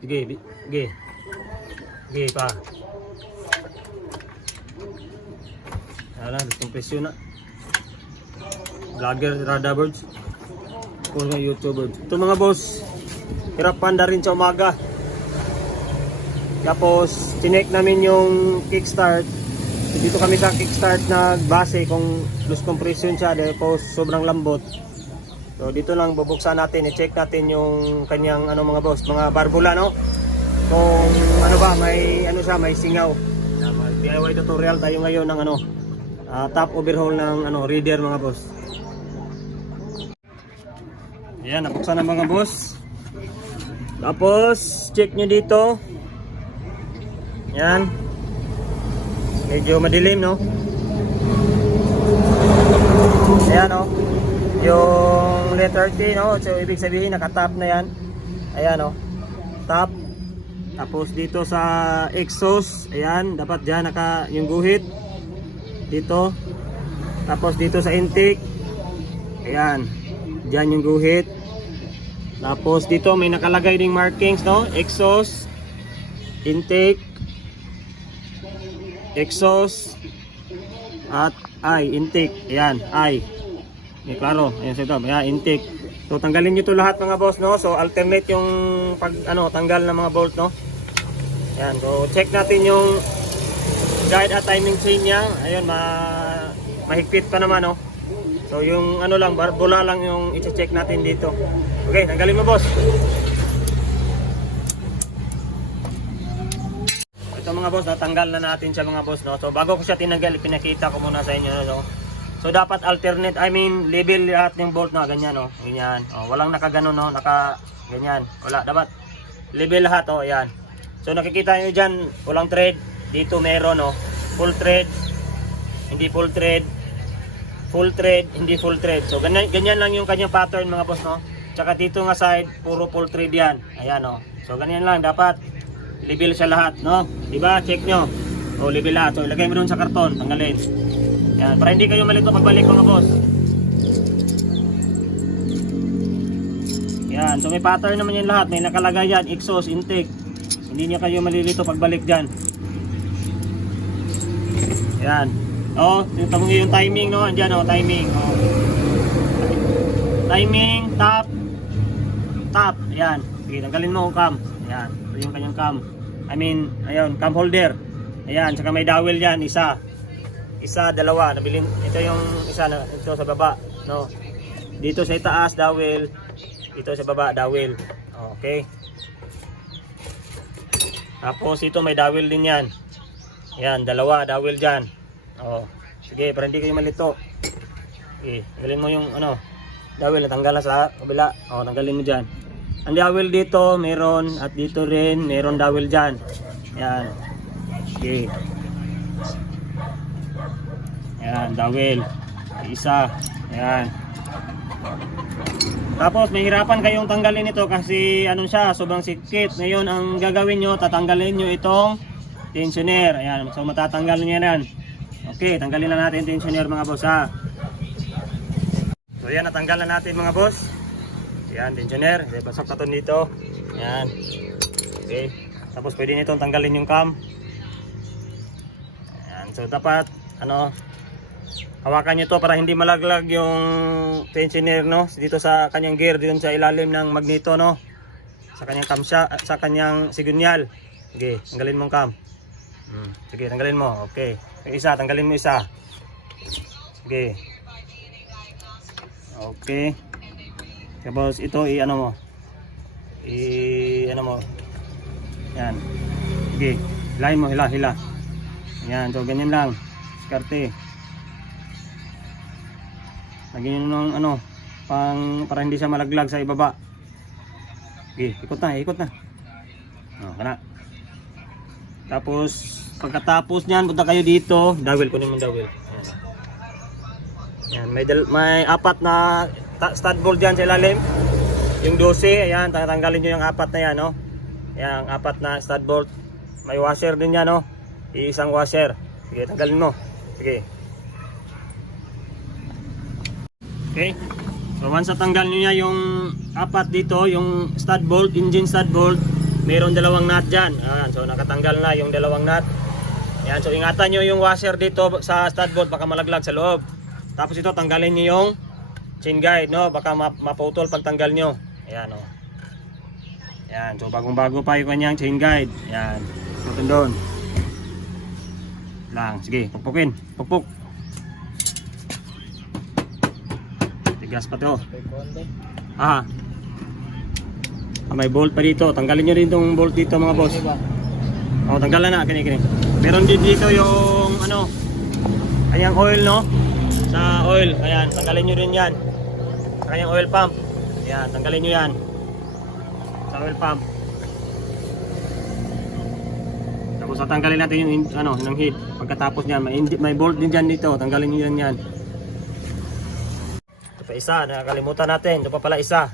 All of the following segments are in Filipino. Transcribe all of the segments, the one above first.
Sige, sige. Sige pa. Alam, kompresyon na. Vlogger, Radabirds. Kung mga YouTuber. Ito mga boss, hirap panda rin sa umaga. Tapos, chinek namin yung kickstart. Dito kami sa kickstart nagbase kung loose compression siya. Tapos, sobrang lambot. So, dito lang bubuksan natin. I-check natin yung kanyang ano mga boss, mga barbula, no? Kung ano ba, may ano siya, may singaw. DIY tutorial tayo ngayon ng ano, top overhaul ng ano, reader mga boss. Ayan, nabuksan na mga boss. Tapos, check nyo dito. Ayan. Medyo madilim, no? Ayan, no? Yung letter T, no? So, ibig sabihin, nakatap na yan. Ayan, no? Top. Tapos, dito sa exhaust, ayan, dapat dyan naka yung guhit. Dito. Tapos, dito sa intake. Ayan. Dyan yung guhit. Tapos, dito may nakalagay ding markings, no? Exhaust. Intake. Exhaust. At I. Intake. Ayan. I. May klaro. Ayan sa ito. Ayan, intake. So, tanggalin nyo ito lahat mga boss, no? So, alternate yung pag, ano, tanggal ng mga bolt, no? Ayan. So, check natin yung guide at timing chain niya. Ayun, mahigpit pa naman, no? So, yung ano lang, barbula lang yung i-check natin dito. Okay, tanggalin mo, boss. Ito mga boss, natanggal na natin siya mga boss, no? So, bago ko siya tinanggal, pinakita ko muna sa inyo, no? So, dapat alternate, I mean, level lahat ng bolt na, ganyan, no? Ganyan. O, walang nakaganon, no? Ganyan. Wala, dapat level lahat, o, ayan. So, nakikita nyo dyan, walang thread. Dito meron, no? Full thread, hindi full thread, full thread, hindi full thread. So, ganyan lang yung kanyang pattern, mga boss, no? Tsaka dito nga side, puro full thread yan. Ayan, no? So, ganyan lang, dapat level siya lahat, no? Diba? Check nyo. O, level lahat. So, ilagay mo doon sa karton, tanggalin. Yan, para hindi kayo malito pagbalik mga boss. Yan, so may pattern naman yan lahat. May nakalagay yan, exhaust, intake. Hindi niya kayo malilito pagbalik dyan. Yan. O, yung timing, no? Andyan, o, timing. O. Timing, top. Top, yan. Sige, tanggalin mo yung cam. Yan, ito yung kanyang cam. I mean, ayun, cam holder. Ayan, saka may dowel yan, isa, dalawa, nabilin. Ito yung isa na ito sa baba, no. Dito sa itaas dowel, dito sa baba dowel. Okay. Tapos ito may dowel din yan. Yan, dalawa dowel diyan. Oh. Sige, para hindi kayo malito. Okay, tanggalin mo yung ano, dowel, natanggal na sa kabila. Oh, tanggalin mo diyan. Ang dowel dito meron at dito rin meron dowel diyan. Yan. Okay. Ayan, dowel. Isa. Ayan. Tapos, mahirapan kayong tanggalin ito kasi anong siya, sobrang sikit. Ngayon, ang gagawin nyo, tatanggalin nyo itong tensioner. Ayan, so matatanggal nyo yan. Okay, tanggalin na natin tensioner mga boss, ha. So, ayan, natanggal na natin mga boss. Ayan, tensioner. Pasok na ito dito. Ayan. Okay. Tapos, pwede nitong tanggalin yung cam. Ayan, so dapat, ano, hawakan nyo to para hindi malaglag yung tensioner, no? Dito sa kanyang gear, dito sa ilalim ng magneto, no? Sa kanyang cam siya, sa kanyang sigunyal. Sige, tanggalin mo ang cam. Sige, tanggalin mo. Okay. Yung isa, tanggalin mo isa. Sige. Okay. Tapos ito i-ano mo. I-ano mo. Yan. Sige. Hilahin mo, hila. Yan, so ganyan lang. Diskarte. Lagyan nyo ng ano, para hindi siya malaglag sa ibaba. Okay, ikot na. O, kana. Tapos, pagkatapos nyan, punta kayo dito. Dowel, kunin mo dowel. Ayan, may apat na stud bolt dyan sa ilalim. Yung 12, ayan, tatanggalin nyo yung apat na yan, no? Ayan, apat na stud bolt. May washer din yan, no? Isang washer. Sige, tanggalin mo. Sige. Okay. So once natanggal nyo niya yung apat dito, yung stud bolt, engine stud bolt, Mayroon dalawang nut dyan. Ayan, so nakatanggal na yung dalawang nut. Ayan, so ingatan nyo yung washer dito sa stud bolt, baka malaglag sa loob. Tapos ito, tanggalin nyo yung chain guide, no? Baka maputol pag tanggal nyo. Ayan, o. Ayan, so bagong bago pa yung kanyang chain guide. Ayan, putun doon. Lang, sige, pukpukin. Pukpuk. Tigas pa to. Ah, may bolt pa dito. Tanggalin nyo rin itong bolt dito mga boss. O, tanggalan na. Kini. Meron din dito yung ano, kanyang oil, no? Sa oil. Ayan, tanggalin nyo rin yan. Kanyang oil pump. Ayan, tanggalin nyo yan. Sa oil pump. Tapos tatanggalin natin yung ano, ng head. Pagkatapos niyan, may bolt din dyan dito. Tanggalin nyo yan. Ito pa isa, nakakalimutan natin. Ito pa pala isa.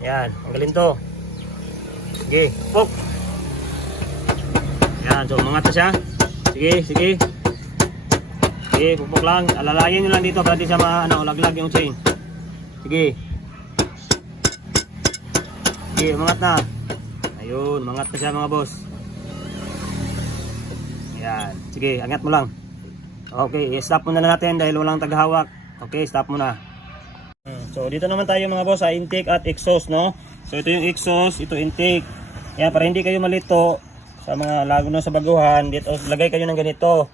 Ayan, tanggalin to. Sige, pok. Ayan, so umangat na siya. Sige. Sige, pupok lang. Alalayan nyo lang dito para di siya laglag yung chain. Sige. Sige, umangat na. Ayun, umangat na siya mga boss. Ayan, sige, angat mo lang. Okay, stop muna natin dahil walang taghawak. Okay, stop muna. So dito naman tayo mga boss sa intake at exhaust, no? So ito yung exhaust, ito intake. Yan, para hindi kayo malito sa mga lalo na sa baguhan, dito lagay kayo ng ganito.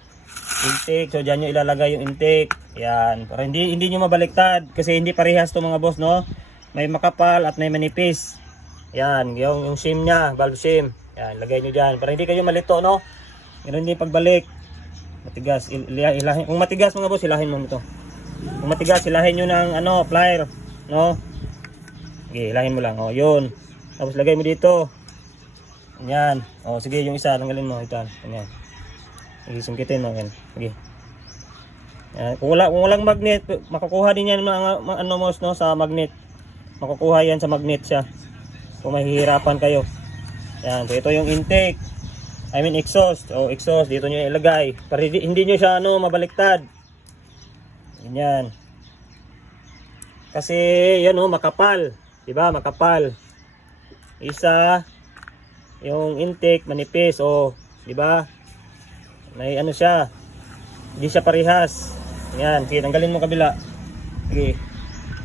Intake, so diyan nyo ilalagay yung intake. Yan, para hindi nyo mabaliktad kasi hindi parehas to mga boss, no? May makapal at may manipis. Yan, yung shim niya, valve shim. Yan, lagay nyo diyan para hindi kayo malito, no? Ganun din pagbalik. Matigas, ilahin. Kung matigas mga boss, ilahin mo ito. Kung matigas, ilahin nyo ng ano, plier, no? Okay, ilahin mo lang, oh, yun. Tapos lagay mo dito. Yan. Oh, sige, yung isa, tanggalin mo ito. Ganyan. Sige, sungkitin mo yan. Sige. Yan. Kung walang magnet, makukuha din yan mga ano mo, no, sa magnet. Makukuha yan sa magnet siya. Kung mahihirapan kayo. Yan, so ito yung intake. I mean exhaust. Oh, exhaust dito niyo ilagay para hindi niyo siya mabaliktad. Ganyan. Kasi yan makapal, 'di ba? Makapal. Isa yung intake manipis, 'di ba? May ano siya. Hindi siya parehas. Yan, sige, tanggalin mo kabila. Sige.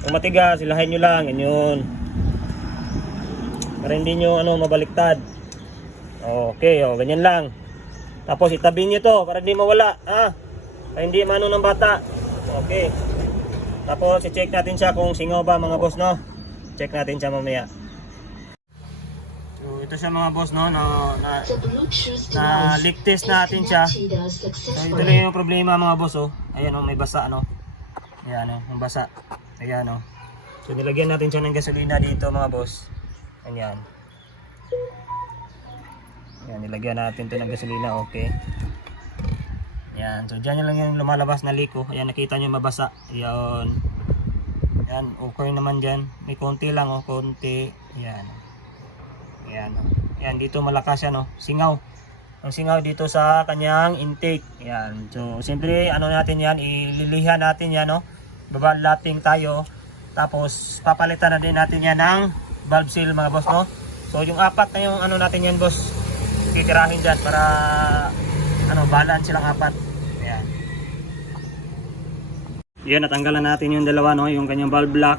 Kung matigas, ilahin niyo lang, yun. Para hindi niyo mabaliktad. Okay, ganyan lang. Tapos itabi niyo to para hindi mawala, para hindi mano ng bata. Okay. Tapos i-check natin siya kung singaw ba mga boss, no? Check natin siya mamaya. So ito siya mga boss, no? Na leak test natin siya. So ito lang yung problema mga boss, Ayan, may basa, no? Ayan, may basa. Ayan, So nilagyan natin siya ng gasolina dito mga boss. Ayan. Yan, nilagyan natin to ng gasolina, okay. Yan, so dyan lang yung lumalabas na leak, Ayan, nakita nyo mabasa. Yan. Yan, okay naman dyan. May konti lang, konti. Yan. Yan, Yan, dito malakas yan, Singaw. Ang singaw dito sa kanyang intake. Yan. So, siyempre, natin yan, ililihan natin yan, Babalapping tayo. Tapos, papalitan na din natin yan ng valve seal, mga boss, So, yung apat na yung natin yan, boss. Titirahin dyan para balance silang apat. Ayan. Yan, natanggalan natin yung dalawa, yung kanyang valve block.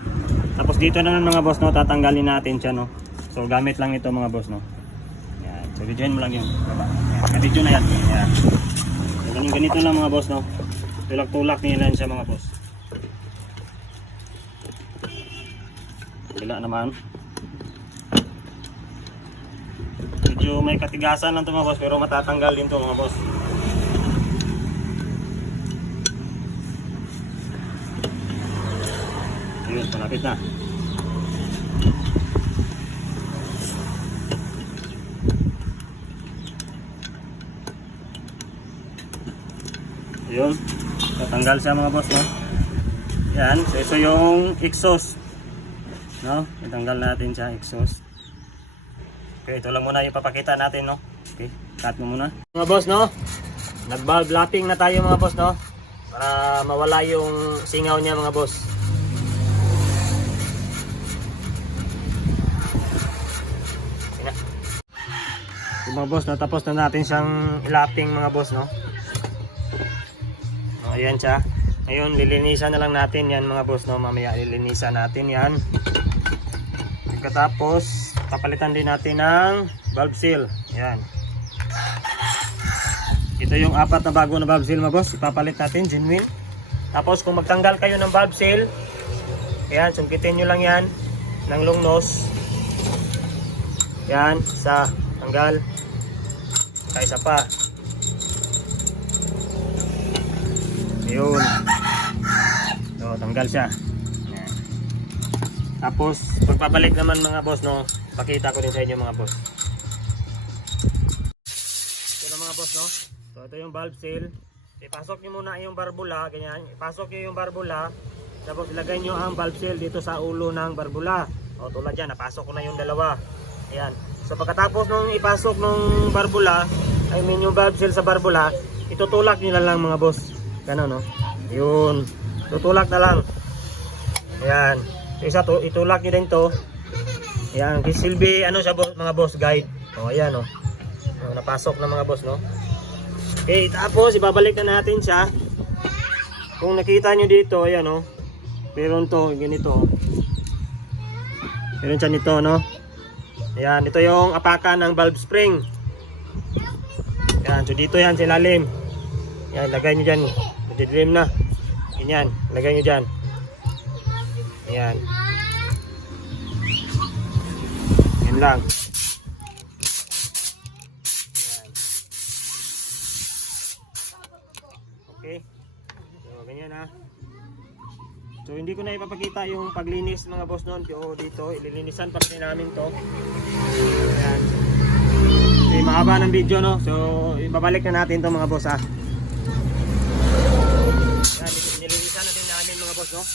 Tapos dito naman mga boss, tatanggalin natin siya, So gamit lang ito mga boss, Ayan. So videoin mo lang yun. Ayan. Video na yan. Ayan. So, ganito lang mga boss, Tulak-tulak niya lang siya mga boss. Wala naman. Medyo may katigasan lang ito mga boss, pero matatanggal din ito mga boss. Ayun, malapit na. Ayun, tatanggal siya mga boss, Yan, so ito yung exhaust, itanggal natin siya, exhaust. Okay, ito lang muna yung papakita natin, Okay, cut mo muna. Mga boss, nag-valve lapping na tayo mga boss, para mawala yung singaw niya mga boss. So, mga boss, natapos na natin siyang ilapping mga boss, no? O, ayan siya. Ngayon, lilinisan na lang natin yan mga boss, no? Mamaya lilinisan natin yan. Pagkatapos, papalitan din natin ng valve seal. Ayan. Ito yung 4 na bago na valve seal mga boss. Ipapalit natin, genuine. Tapos, kung magtanggal kayo ng valve seal, ayan, sungkitin nyo lang yan ng long nose. Yan, isa, tanggal. Isa pa. Yun. So, tanggal siya. Yan. Tapos, pagpapalik naman mga boss, no, pakita ko din sa inyo mga boss. Ito na mga boss, no. So, ito yung valve seal. Ipasok nyo muna yung barbula, ganyan. Ipasok nyo yung barbula. Tapos, ilagay nyo ang valve seal dito sa ulo ng barbula. O, tulad yan, napasok ko na yung dalawa. Ayan. So pagkatapos nung ipasok nung barbula, I mean yung valve seal sa barbula, itutulak nyo lang mga boss. Gano'n, no? Yun. Tutulak na lang. Ayan. So isa to, itulak nyo din to. Ayan. Silbi, ano siya boss, mga boss, guide. O, ayan, no? So, napasok na mga boss, no? Okay, tapos ibabalik na natin siya. Kung nakita nyo dito, ayan, no? Meron to, ganito. Meron siya nito, no? Ayan, ito yung apakan ng valve spring. Ayan, so dito yan sa ilalim. Ayan, lagay nyo dyan. Nadidilim na. Ganyan, lagay nyo dyan. Ayan. Yan lang. Ayan. Okay. So, ganyan ha. So hindi ko na ipapakita yung paglinis mga boss noon. O dito, ililinisan pa rin namin to. Ayan. Okay, mahaba ng video, no. So ibabalik na natin to mga boss ha. Ayan, nilinisan na din namin mga boss, no.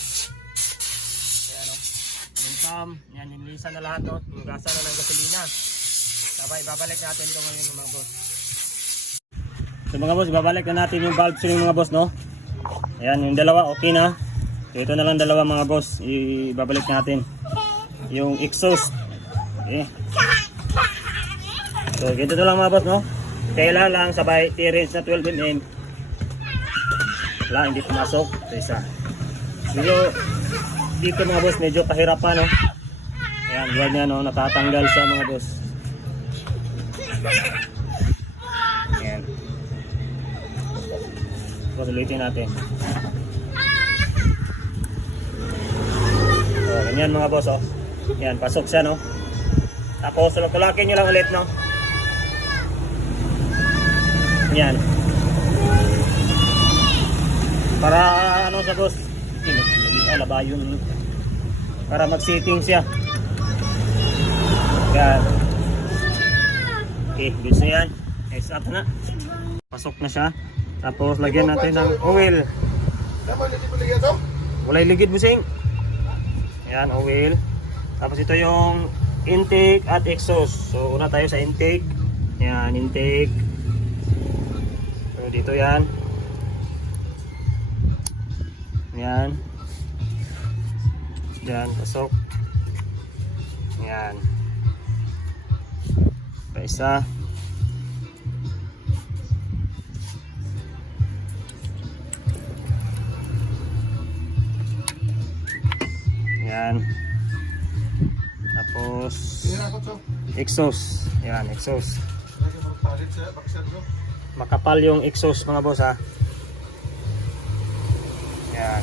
Ayan, no. Yung cam, yan, nilinisan na lahat, no. Hugasan na ng gasolina. Sabay, ibabalik natin to ngayon mga boss. So mga boss, ibabalik na natin yung valve seal mga boss, no. Ayan, yung dalawa okay na. So ito na lang dalawa mga boss, ibabalik natin yung exhaust. Okay. So ganito na lang mga boss, no. Kailan lang sabay T-range na 12mm. Wala, hindi pumasok. So isa. Dito mga boss, medyo kahirapan, no. Ayan, buwan niya, no, natatanggal siya mga boss. Ayan. So ulitin natin. So, ganyan mga boss, oh. Yan, pasok siya, no. Tapos, tulakin nyo lang ulit, no. Yan. Para, ano siya, boss. Labayon. Para mag-sitting siya. Yan. Okay, bis na yan. Nice up na. Pasok na siya. Tapos, lagyan natin ng oil. Walay ligid, busing. Ayan, oil. Tapos ito yung intake at exhaust. So una tayo sa intake. Ayan, intake. So dito yan. Ayan. Diyan, pasok. Ayan. Pa isa. Yan. Tapos exhaust. Yan, exhaust. Makapal yung exhaust mga boss ha. Yan.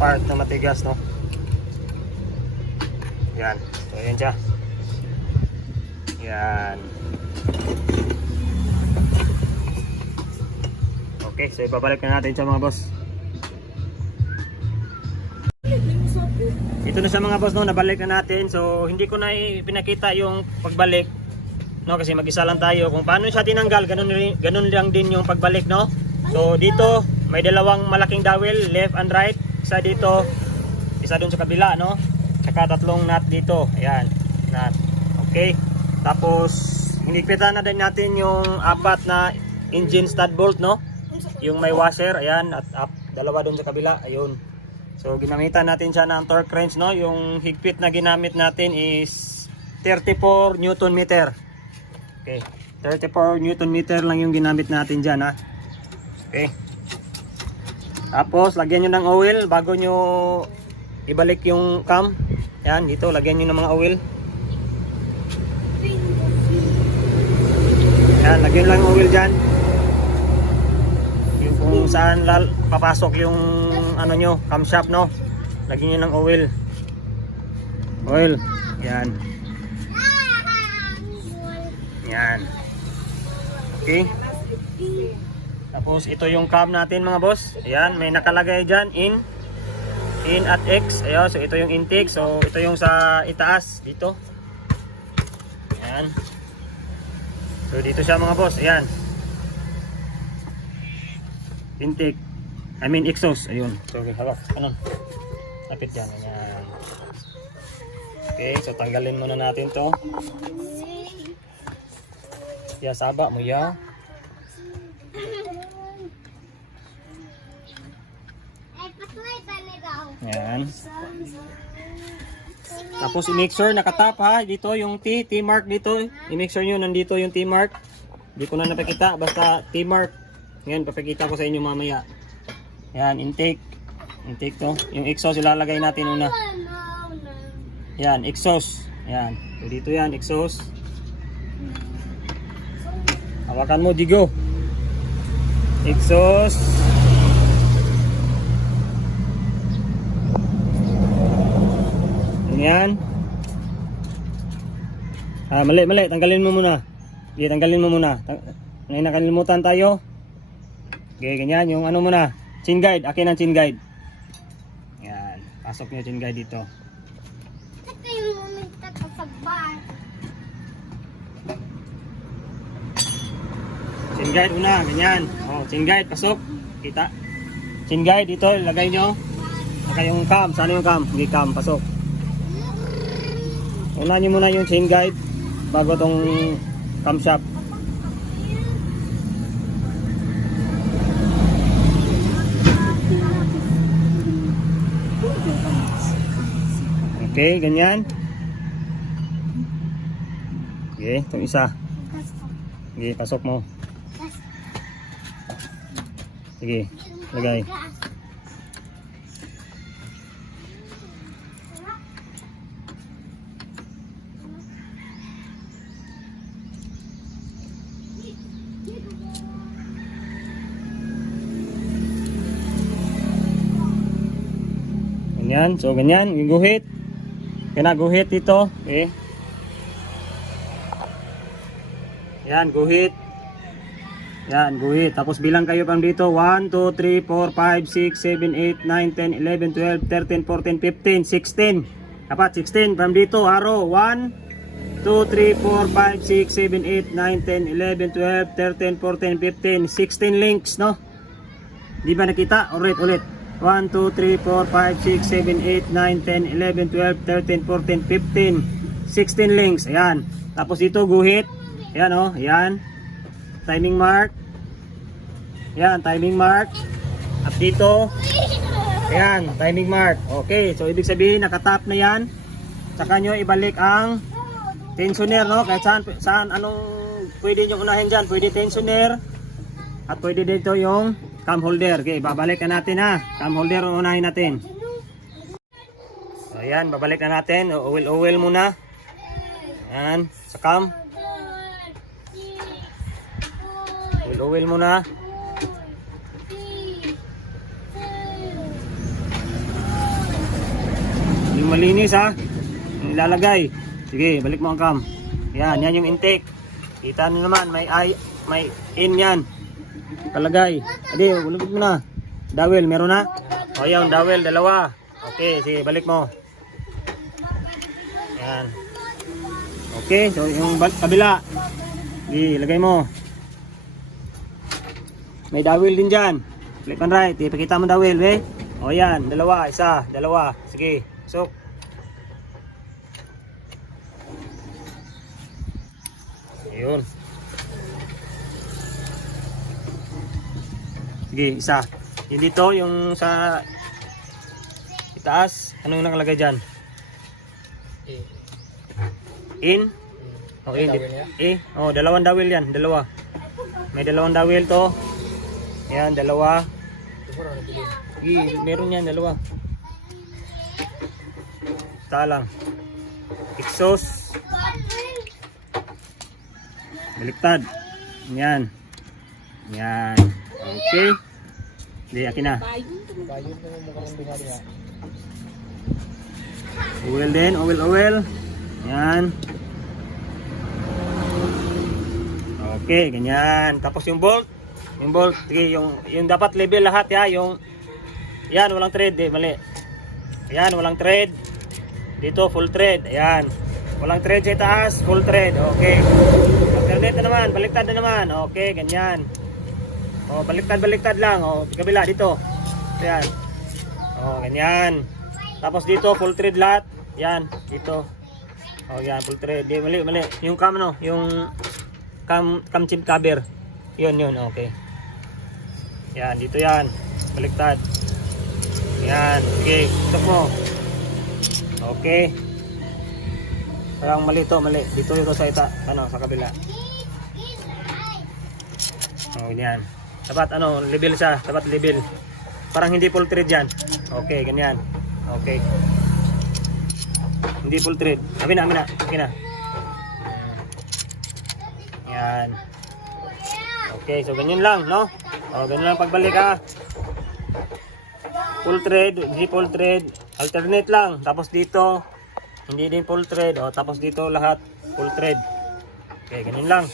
Part na matigas, no. Yan. So ayan siya. Yan. Okay, so ibabalik na natin siya mga boss. Ito na siya mga boss, no, nabalik na natin. So hindi ko na pinakita yung pagbalik, no, kasi mag-isa lang tayo. Kung paano siya tinanggal, ganun lang din yung pagbalik, no. So dito may dalawang malaking dowel, left and right. Isa dito, isa dun sa kabila, no? Saka tatlong nut dito. Ayan, nut. Okay. Tapos hinigpitan na din natin yung apat na engine stud bolt, no? Yung may washer, ayan, at dalawa doon sa kabila, ayun. So ginamitan natin siya ng torque wrench, no? Yung higpit na ginamit natin is 34 Newton meter. Okay. 34 Newton meter lang yung ginamit natin diyan, ha. Okay. Tapos lagyan niyo ng oil bago niyo ibalik yung cam. Yan, dito lagyan niyo ng mga oil. Yan, lagyan lang oil diyan. Yung kung saan papasok yung ano nyo, camshaft, no? Lagyan nyo ng oil. Oil. Yan. Yan. Okay. Tapos ito yung cam natin mga boss. Ayan, may nakalagay dyan in at X. Ayan, so ito yung intake. So ito yung sa itaas dito. Ayan. So dito siya mga boss. Ayan. Intake. I mean exhaust. Ayun. So okay, hawak. Ano? Lapit dyan. Ayan. Okay, so tanggalin muna natin to. Ya, saba mo ya. Ayan. Tapos i-make sure nakatap, ha. Dito yung T mark dito. I-make sure nyo nandito yung T mark. Hindi ko na napakita. Basta T mark. Ngayon, papakita ko sa inyo mamaya. Yan, intake. Intake to. Yung exhaust ilalagay natin una. Yan, exhaust. Yan. So, dito yan, exhaust. Hawakan mo, Digo. Exhaust. Yan. Mali. Tanggalin mo muna. Okay, tanggalin mo muna. May nakalimutan tayo. Okay, ganyan. Yung ano muna. Chain guide. Akin ang chain guide. Yan. Pasok nyo chain guide dito. Ito yung moment na sa bar. Chain guide una. Ganyan. Oh, chain guide. Pasok. Kita. Chain guide dito. Ilagay nyo. Saka yung cam. Saan yung cam? Hindi cam. Pasok. Una nyo muna yung chain guide bago tong camshaft. Okay, ganyan. Okay, itong isa. Okay, pasok mo. Sige, lagay. Ganyan, so ganyan, guhit. Kaya guhit dito, okay. Yan, guhit. Yan, guhit. Tapos bilang kayo pang dito, 1, 2, 3, 4, 5, 6, 7, 8, 9, 10, 11, 12, 13, 14, 15, 16. Dapat 16 from dito, arrow. 1, 2, 3, 4, 5, 6, 7, 8, 9, 10, 11, 12, 13, 14, 15, 16 links, no? Di ba nakita? Ulit. 1, 2, 3, 4, 5, 6, 7, 8, 9, 10, 11, 12, 13, 14, 15, 16 links. Ayan. Tapos dito guhit. Ayan, oh. Ayan. Timing mark. Ayan, timing mark. At dito. Ayan, timing mark. Okay, so ibig sabihin nakatap na yan. Saka nyo ibalik ang tensioner, no? Kahit saan anong pwede nyo unahin dyan. Pwede tensioner. At pwede dito yung cam holder. Okay, babalik na natin, ha. Cam holder unahin natin. So, ayan, babalik na natin. Oil muna. Ayan, sa cam. Oil muna. Yung malinis, ha. Yung ilalagay. Sige, balik mo ang cam. Ayan, yan yung intake. Kita nyo naman, may in yan. Kalagay. Adi, ulubog mo na. Dowel, meron na? O yan, dowel, dalawa. Okay, sige, balik mo. Ayan. Okay, so yung kabila. Sige, lagay mo. May dowel din dyan. Left and right, ipakita mo dowel, eh. O yan, dalawa, isa, dalawa. Sige, sok. Ayun. Sige, isa. Yung dito, yung sa itaas, ano yung nakalagay dyan? In? Oh, in. Oh, dalawang dawil yan, dalawa. May dalawang dawil to. Yan, dalawa. Sige, meron yan, dalawa. Basta lang. Exhaust. Baliktad. Yan. Yan. Okay. Hindi, akin na. Oil din, oil. Yan. Okay, ganyan. Tapos yung bolt. Yung bolt, sige, yung dapat level lahat ya, yung yan, walang thread, mali. Ayan, walang thread. Dito full thread. Ayan. Walang thread sa taas, full thread. Okay. Alternate na naman, baliktad na naman. Okay, ganyan. Oh, baliktad lang. Oh, kabila dito. Ayan. Oh, ganyan. Tapos dito full thread lahat. Yan, dito. Oh, yan, full thread. Di, mali. Yung cam no, yung cam chip cover. Yun, okay. Yan, dito yan. Baliktad. Yan, okay. Stop mo. Okay. Parang mali to, mali. Dito sa sa kabila. Oh, yan. Dapat level siya, dapat level. Parang hindi full thread yan. Okay, ganyan. Okay. Hindi full thread. Amin na. Okay na. Yan. Okay, so ganyan lang, no? Oh, ganyan lang pagbalik ha. Full thread, hindi full thread. Alternate lang. Tapos dito, hindi din full thread. O, tapos dito lahat full thread. Okay, ganyan lang.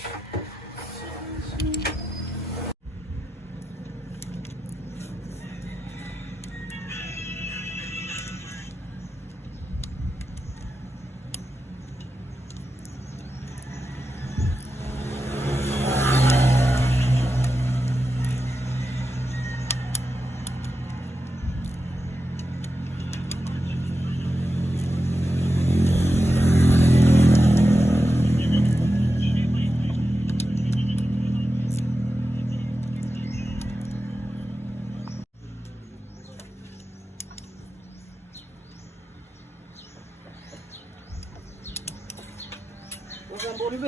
So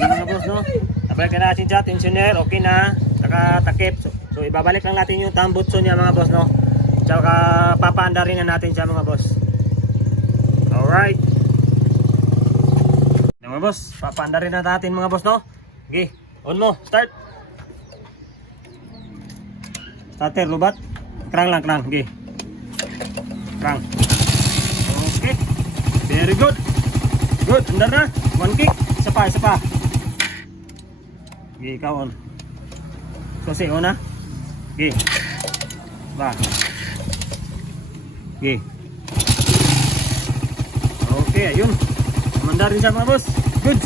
na mga boss, no? Nabalik na natin siya, tensioner, okay na, nakatakip. So ibabalik lang natin yung tambutso niya mga boss, no? Tsaka papaandarin na natin siya mga boss. Alright. Mga boss, papaandarin na natin mga boss, no? Okay, on mo, start. Starter, lubat. Krang lang, okay. Krang. Okay. Very good. Good, andar na. One kick. Isa pa. Okay, ikaw on. Susi, una. Okay. Ba. Okay. Okay, ayun. Mandar din siya mga boss. Good.